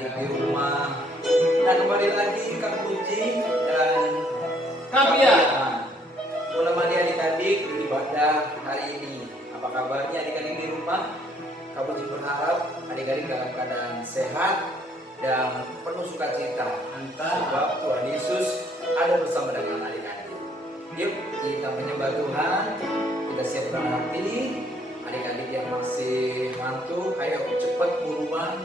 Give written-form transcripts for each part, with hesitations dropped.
adik-adik di rumah. Nah, kembali lagi Kak Puji dan Kak Pia menemani adik-adik di ibadah hari ini. Apa kabarnya adik-adik di rumah? Kak Puji berharap adik-adik dalam keadaan sehat dan penuh sukacita. Sebab Tuhan Yesus ada bersama dengan adik-adik. Yuk kita menyembah Tuhan, kita siapkan hati. Adik-adik yang masih ngantuk, ayo cepat buruan,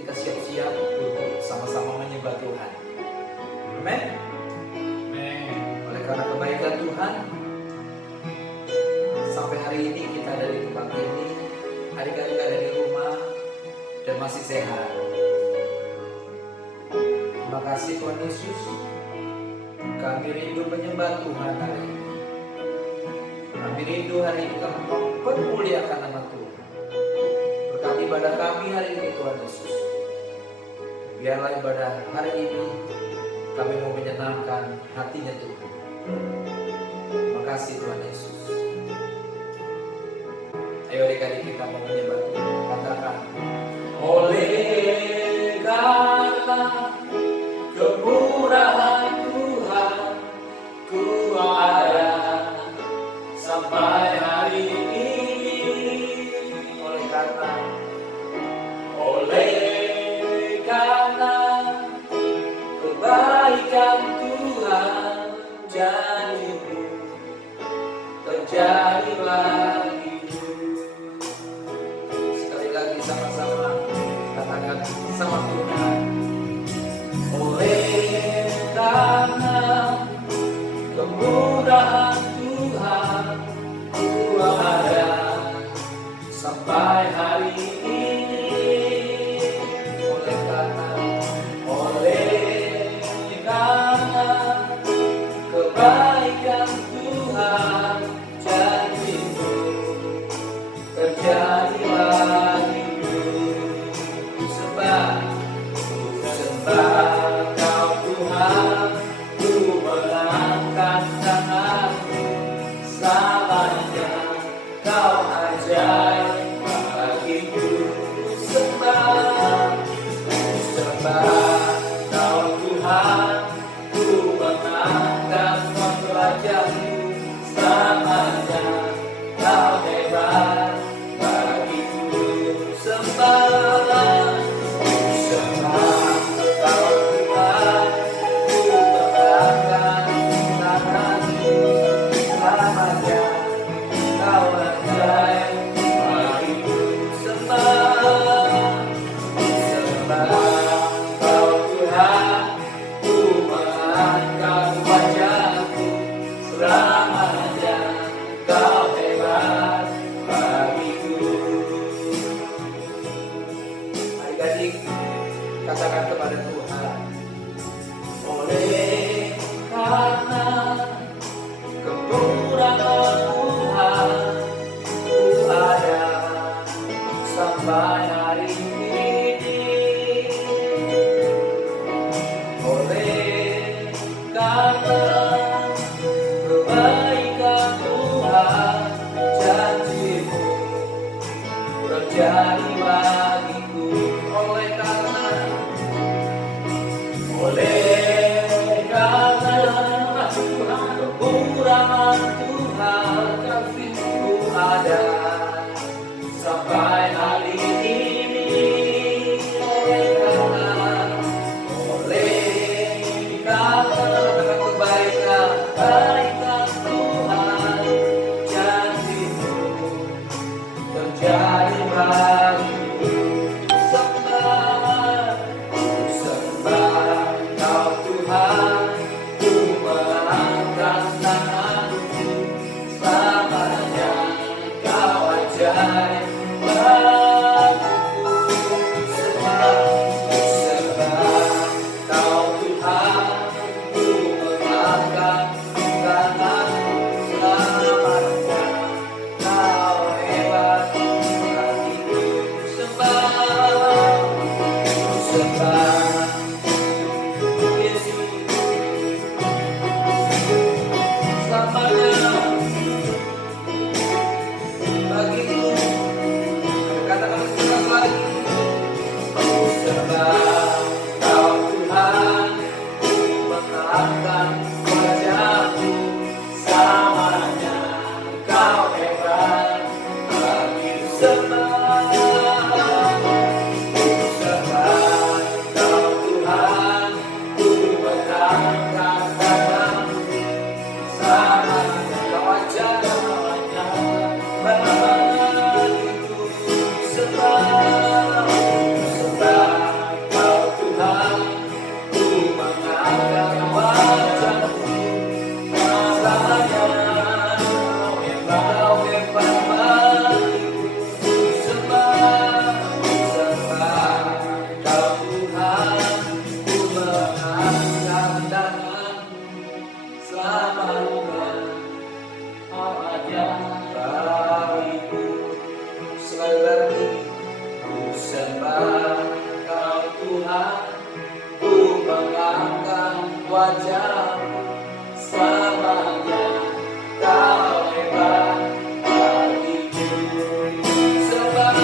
kita siap-siap untuk sama-sama menyembah Tuhan. Amin. Oleh karena kebaikan Tuhan, sampai hari ini kita ada di tempat ini, adik-adik ada di rumah dan masih sehat. Terima kasih Tuhan Yesus. Kami rindu menyembah Tuhan hari ini. Kami rindu hari ini kami mempermuliakan nama Tuhan. Berkati ibadah kami hari ini Tuhan Yesus. Biarlah ibadah hari ini kami mau menyenangkan hatinya Tuhan. Terima kasih Tuhan Yesus. Ayo adik-adik kita mau menyembah Tuhan. Katakan, oleh karena kemurahan Tuhan, ku ada sampai hari ini. Oleh karena kebaikan Tuhan, janji-Mu terjadi bagiku. Sekali lagi sama-sama katakan sama Tuhan. Oleh karena kemurahan Tuhan, ku ada sampai hari ini. Oleh karena kebaikan Tuhan, janji-Mu terjadi bagiku. Sembah Kau Tuhan, ku mengangkat tanganku, selamanya Kau ajaib bagiku. Sembah Kau Tuhan, ku mengangkat wajah-Mu, selamanya Kau hebat bagiku. Sembah Kau Tuhan, ku mengangkat tanganku, selamanya Kau ajaib bagiku. Sembah Kau Tuhan, ku mengangkat wajah-Mu, selamanya Kau hebat bagiku. Adik-adik, katakan kepada Tuhan, oleh karena kemurahan Tuhan, ku ada sampai hari ini. Oleh karena kebaikan Tuhan, janji-Mu terjadi bagiku. Oleh karena wajah-Mu selamanya. Kau hebat bagiku. Sebab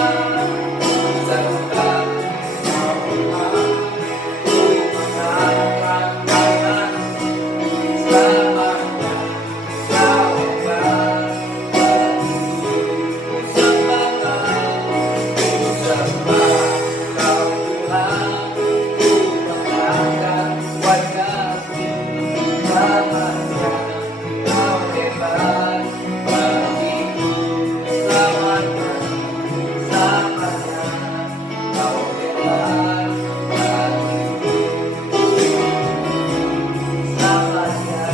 Kau Tuhan, ku mengangkat tanganku. Selamanya Kau hebat bagiku. Sebab Kau Tuhan, ku mengangkat wajah-Mu selamanya. Kau hebat bagiku. Selamanya, selamanya Kau hebat bagiku. Selamanya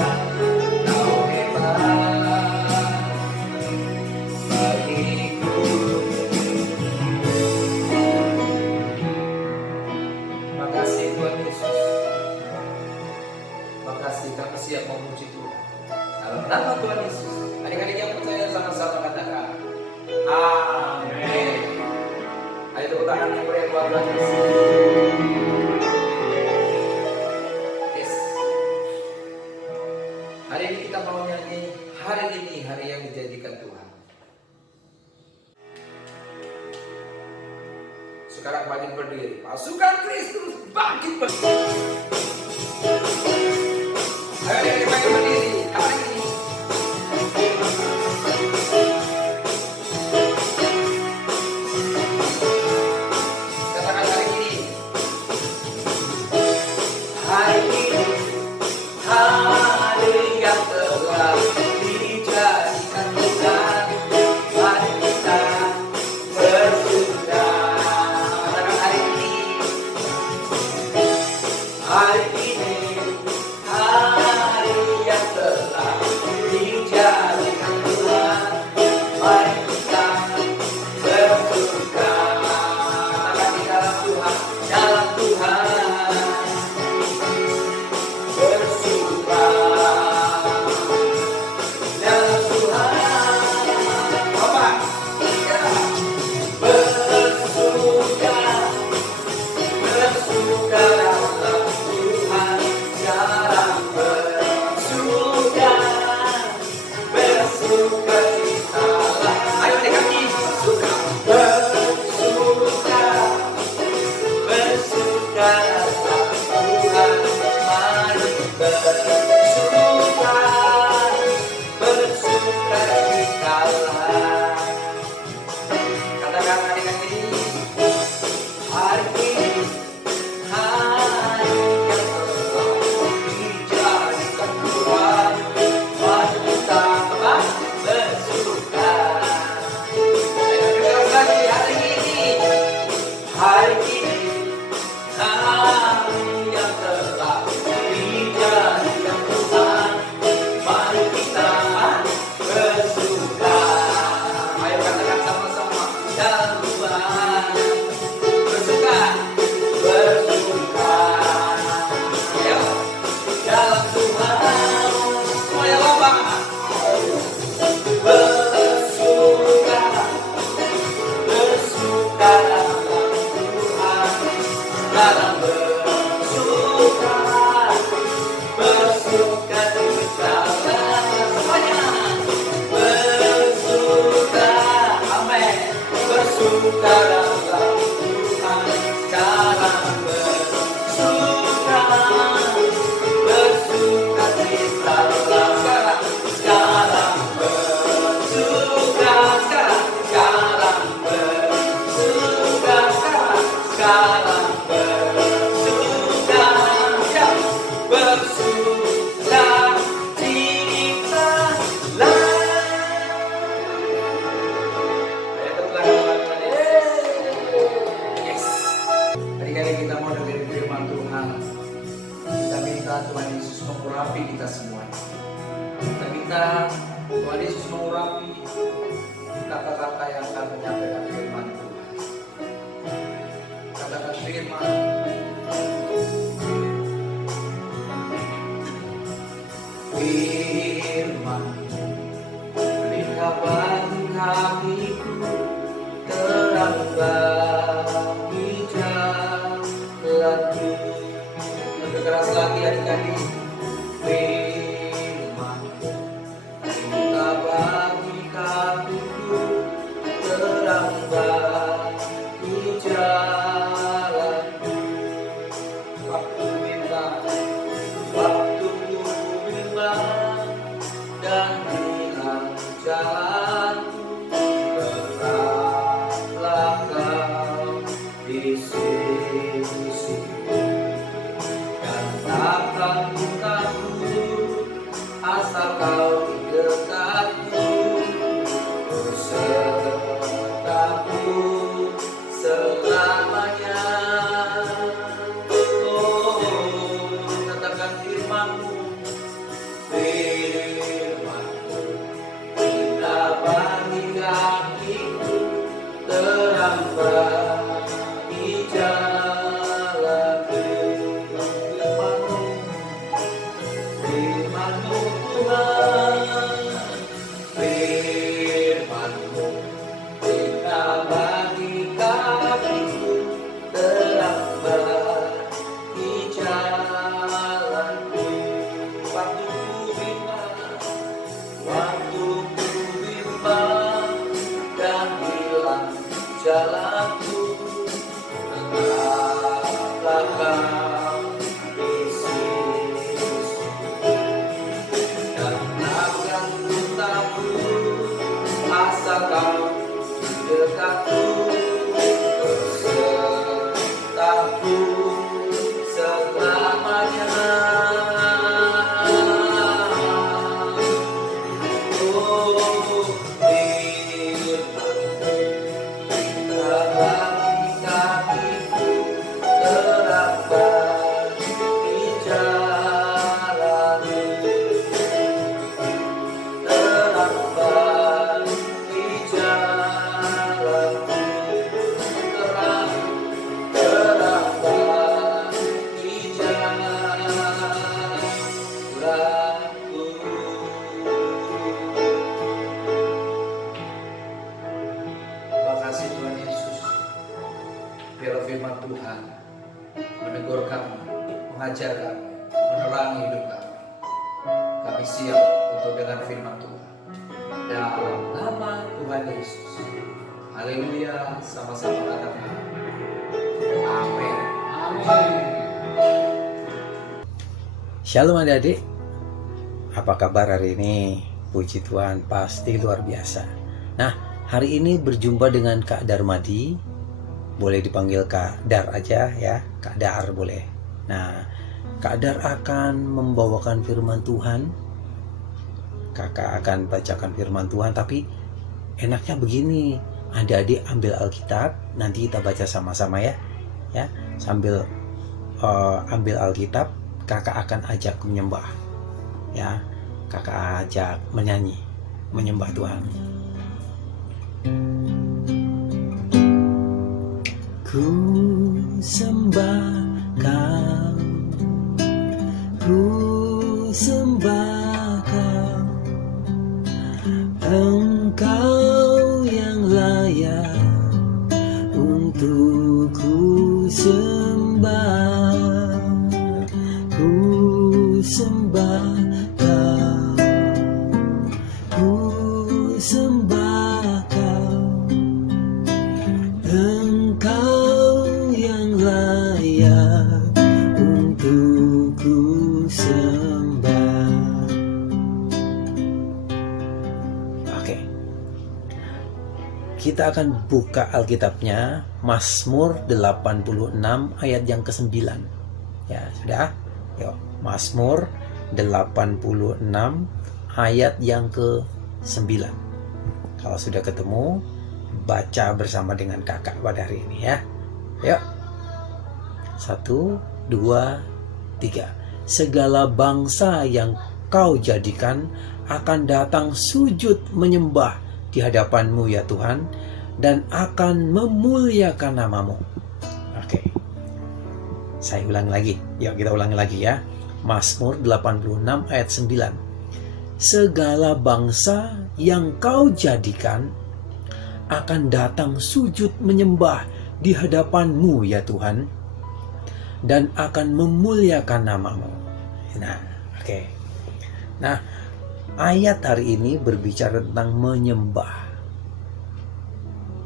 Kau hebat bagiku. Makasih Tuhan Yesus. Makasih, kami siap memuji Tuhan. Dalam nama Tuhan Yesus. Adik-adik yang percaya sama-sama katakan amin. Ayo tepuk tangan yang meriah buat Tuhan Yesus. Yes. Hari ini kita mau nyanyi hari ini hari yang dijanjikan Tuhan. Sekarang bangkit berdiri. Pasukan Kristus bangkit berdiri. Ayo adik-adik bangkit berdiri. Hari ini. Katakan hari ini. Hari ini. Hari yang telah dijadikan Tuhan. Mari kita bersyukur. Katakan hari ini. Hari ini. Hari yang telah dijadikan Tuhan. Mari kita bersyukur. Katakan di dalam Tuhan. Dalam Tuhan. Bersyukur. Dalam Tuhan. Apa? Ya. Bersyukur. Bersyukur dalam Tuhan. Sekarang bersyukur. Bersyukur kita. Ayo dekati. Bersyukur. Bersyukur. Bersyukur dalam Tuhan. Mari bersyukur. Bersyukur kita. Katakan adik-adik. Hari ini. Hari yang telah dijadikan Tuhan. Mari kita apa? Bersyukur. Ayo kita lagi hari ini. Hari ini. Hari yang telah dijadikan Tuhan. Mari kita bersyukur. Ayo katakan sama-sama. Dalam Tuhan. Bersyukur. Bersyukur. Ayo. Dalam Tuhan. Semuanya lomba. Bersyukur. Bersyukur dalam Tuhan. Dalam bersyukur. Bersyukur di dalam semuanya. Bersyukur. Amin. Bersyukur dalam Tuhan. Dalam bersyukur. Bersyukur di dalam sekarang bersyukur. Sekarang bersyukur. Sekarang bersyukur. Ya. Bersyukur kita lah. Ayo tepuk tangan buat Tuhan Yesus. Yes. Adik-adik kita mau dengar firman Tuhan. Kita minta Tuhan Yesus mengurapi kita semua. Kita minta Tuhan Yesus mengurapi kata-kata yang akan menyampaikan firman Tuhan. Katakan firman. Firman berita bagi hatiku, terang bagi jalanku. Lebih keras lagi adik-adik. sanggup takut, asal kau di dekatku. Sertaku selamanya. Oh, katakan firman-Mu, firman-Mu, kita bagi kakiku terang bagi jalanku. Firman-Mu, firman-Mu Tuhan, firman-Mu, kita bagi kakiku terang bagi jalanku. Waktu ku bimbang dan hilang jalanku, tetaplah kau di sisiku. Dan akan ku takut, asal kau di dekatku. Bersertaku selamanya. Makasih Tuhan Yesus, biar firman Tuhan menegur kami, mengajar kami, menerangi hidup kami. Kami siap untuk dengan firman Tuhan. Dalam nama Tuhan Yesus. Haleluya, sama-sama katakan amin. Amin. Shalom adik-adik, apa kabar hari ini? Puji Tuhan, pasti luar biasa. Nah, hari ini berjumpa dengan Kak Darmadi. Boleh dipanggil Kak Dar aja ya, Kak Dar boleh. Nah, Kak Dar akan membawakan firman Tuhan. Kakak akan bacakan firman Tuhan, tapi enaknya begini, adik-adik ambil Alkitab, nanti kita baca sama-sama ya. Ya, sambil ambil Alkitab, kakak akan ajak menyembah. Ya, kakak ajak menyanyi, menyembah Tuhan. Ku sembah Kau, ku sembah Kau, Engkau yang layak untuk ku sembah. Ku sembah Kau, ku sembah Kau, Engkau yang layak untuk ku sembah. Oke, kita akan buka Alkitabnya, Mazmur 86 ayat yang ke-9. Ya, sudah? Yuk, Mazmur 86 ayat yang ke-9. Kalau sudah ketemu, baca bersama dengan kakak pada hari ini ya. Yuk. 1, 2, 3. Segala bangsa yang Kau jadikan akan datang sujud menyembah di hadapan-Mu ya Tuhan, dan akan memuliakan nama-Mu. Oke. Saya ulang lagi. Yuk kita ulangi lagi ya. Mazmur 86 ayat 9. Segala bangsa yang Kau jadikan akan datang sujud menyembah di hadapan-Mu ya Tuhan, dan akan memuliakan nama-Mu. Nah, oke. Nah, ayat hari ini berbicara tentang menyembah.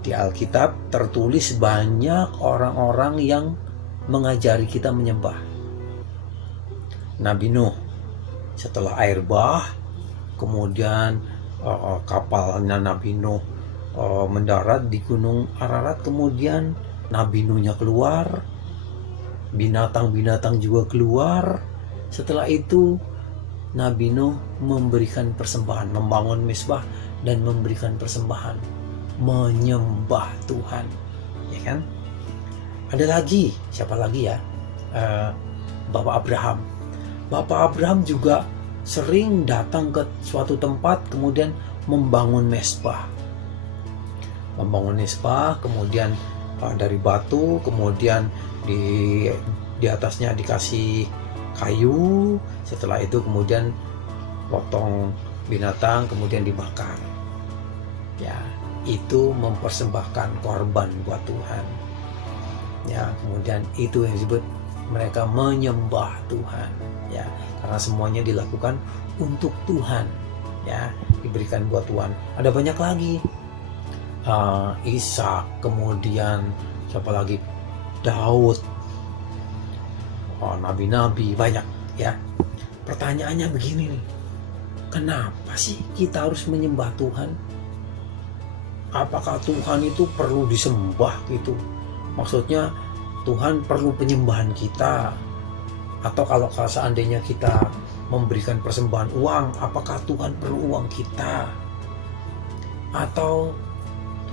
Di Alkitab tertulis banyak orang-orang yang mengajari kita menyembah. Nabi Nuh, setelah air bah, kemudian kapalnya Nabi Nuh mendarat di Gunung Ararat, kemudian Nabi Nuhnya keluar, binatang-binatang juga keluar, Setelah itu Nabi Nuh memberikan persembahan, membangun mesbah dan memberikan persembahan, menyembah Tuhan, ya kan? Ada lagi, siapa lagi ya? Bapak Abraham. Bapak Abraham juga sering datang ke suatu tempat kemudian membangun mesbah. Membangun mesbah, kemudian dari batu, kemudian di atasnya dikasih kayu. Setelah itu kemudian potong binatang, kemudian dibakar. Ya, itu mempersembahkan korban buat Tuhan. Ya, kemudian itu yang disebut mereka menyembah Tuhan, ya, karena semuanya dilakukan untuk Tuhan, ya, diberikan buat Tuhan. Ada banyak lagi, Ishak, kemudian siapa lagi, Daud, nabi-nabi banyak, ya. Pertanyaannya begini nih, kenapa sih kita harus menyembah Tuhan? Apakah Tuhan itu perlu disembah gitu? Maksudnya Tuhan perlu penyembahan kita, atau kalau seandainya kita memberikan persembahan uang, apakah Tuhan perlu uang kita? Atau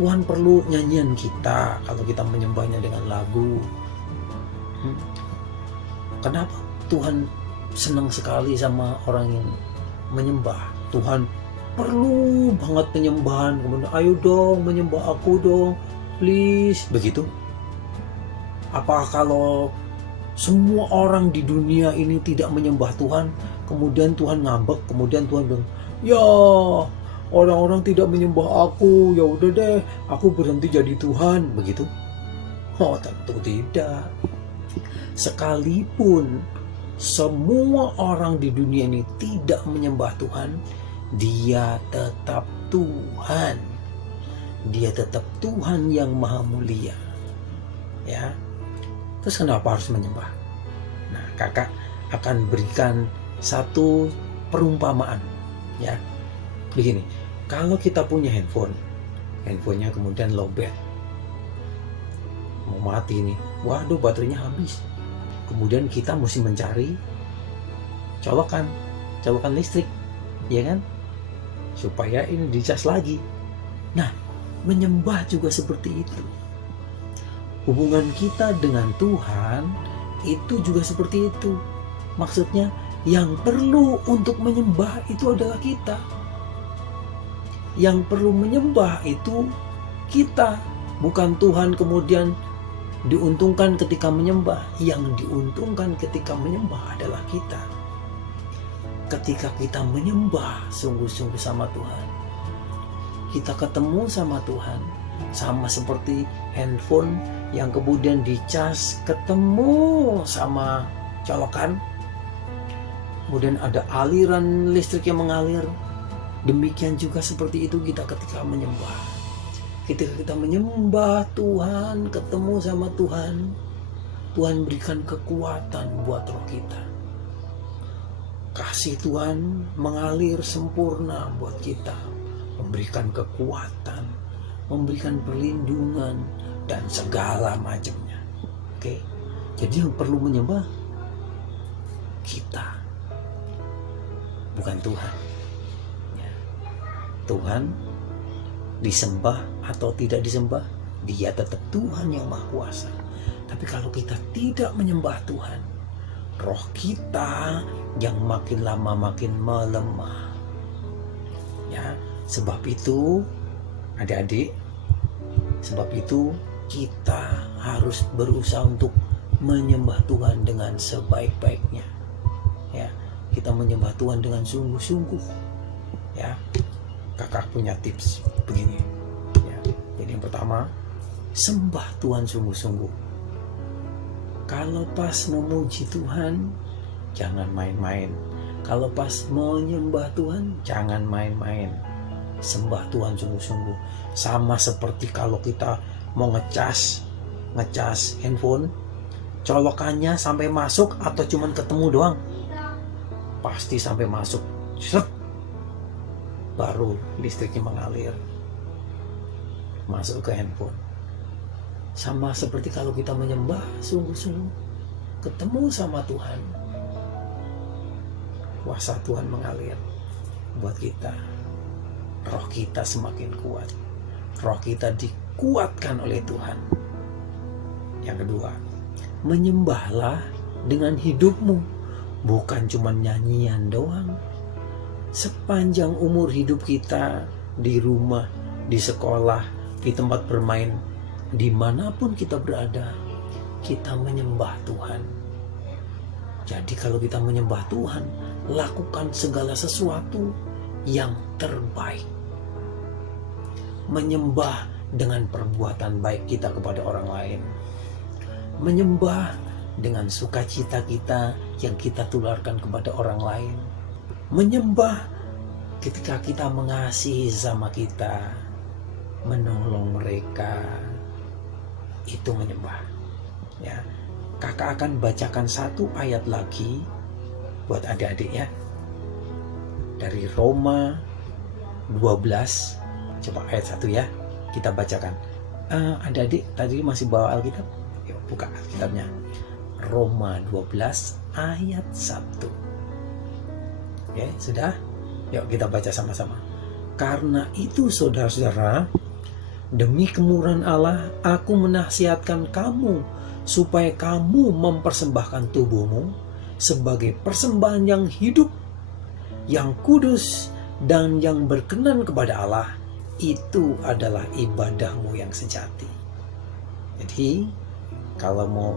Tuhan perlu nyanyian kita kalau kita menyembahnya dengan lagu? Kenapa Tuhan senang sekali sama orang yang menyembah? Tuhan perlu banget penyembahan, kemudian ayo dong menyembah aku dong, please, begitu? Apa kalau semua orang di dunia ini tidak menyembah Tuhan, kemudian Tuhan ngambek, kemudian Tuhan bilang, ya orang-orang tidak menyembah aku, ya udah deh, aku berhenti jadi Tuhan, begitu? Oh, tentu tidak. Sekalipun semua orang di dunia ini tidak menyembah Tuhan, Dia tetap Tuhan. Dia tetap Tuhan yang maha mulia, ya. Terus kenapa harus menyembah? Nah, kakak akan berikan satu perumpamaan, ya. Begini, kalau kita punya handphonenya kemudian lowbat, mau mati nih, waduh baterainya habis. Kemudian kita mesti mencari colokan listrik, ya kan? Supaya ini dicas lagi. Nah, menyembah juga seperti itu. Hubungan kita dengan Tuhan itu juga seperti itu. Maksudnya yang perlu untuk menyembah itu adalah kita. Yang perlu menyembah itu kita, bukan Tuhan kemudian diuntungkan ketika menyembah. Yang diuntungkan ketika menyembah adalah kita. Ketika kita menyembah sungguh-sungguh sama Tuhan, kita ketemu sama Tuhan, sama seperti handphone yang kemudian dicas, ketemu sama colokan, kemudian ada aliran listrik yang mengalir. Demikian juga seperti itu kita ketika menyembah. Ketika kita menyembah Tuhan, ketemu sama Tuhan, Tuhan berikan kekuatan buat roh kita. Kasih Tuhan mengalir sempurna buat kita, memberikan kekuatan, memberikan perlindungan, dan segala macamnya. Oke, jadi yang perlu menyembah kita, bukan Tuhan. Ya. Tuhan disembah atau tidak disembah, Dia tetap Tuhan yang Maha Kuasa. Tapi kalau kita tidak menyembah Tuhan, roh kita yang makin lama makin melemah. Ya, sebab itu adik-adik, sebab itu kita harus berusaha untuk menyembah Tuhan dengan sebaik-baiknya. Ya, kita menyembah Tuhan dengan sungguh-sungguh. Ya, kakak punya tips begini. Ya, jadi yang pertama, sembah Tuhan sungguh-sungguh. Kalau pas memuji Tuhan, jangan main-main. Kalau pas menyembah Tuhan, jangan main-main. Sembah Tuhan sungguh-sungguh. Sama seperti kalau kita mau ngecas handphone, colokannya sampai masuk atau cuman ketemu doang? Pasti sampai masuk. Set, baru listriknya mengalir masuk ke handphone. Sama seperti kalau kita menyembah sungguh-sungguh, ketemu sama Tuhan, kuasa Tuhan mengalir buat kita. Roh kita semakin kuat. Roh kita dikuatkan oleh Tuhan. Yang kedua, menyembahlah dengan hidupmu, bukan cuma nyanyian doang. Sepanjang umur hidup kita, di rumah, di sekolah, di tempat bermain, dimanapun kita berada, kita menyembah Tuhan. Jadi kalau kita menyembah Tuhan, lakukan segala sesuatu yang terbaik. Menyembah dengan perbuatan baik kita kepada orang lain. Menyembah dengan sukacita kita yang kita tularkan kepada orang lain. Menyembah ketika kita mengasihi sama kita, menolong mereka, itu menyembah. Ya, kakak akan bacakan satu ayat lagi buat adik-adik ya, dari Roma 12. Coba ayat 1 ya, kita bacakan. Adik-adik tadi masih bawa Alkitab? Yuk buka Alkitabnya. Roma 12 ayat 1. Oke, sudah? Yuk kita baca sama-sama. Karena itu saudara-saudara, demi kemurahan Allah, aku menasihatkan kamu supaya kamu mempersembahkan tubuhmu sebagai persembahan yang hidup, yang kudus, dan yang berkenan kepada Allah. Itu adalah ibadahmu yang sejati. Jadi, kalau mau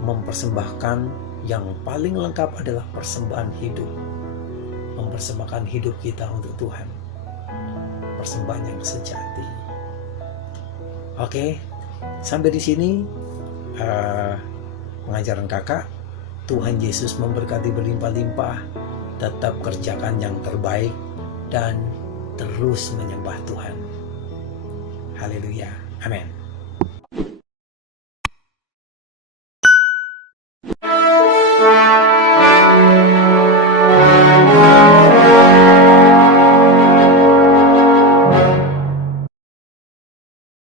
mempersembahkan, yang paling lengkap adalah persembahan hidup. Mempersembahkan hidup kita untuk Tuhan. Persembahan yang sejati. Oke, sampai di sini pengajaran kakak. Tuhan Yesus memberkati berlimpah-limpah. Tetap kerjakan yang terbaik dan terus menyembah Tuhan. Haleluya. Amin.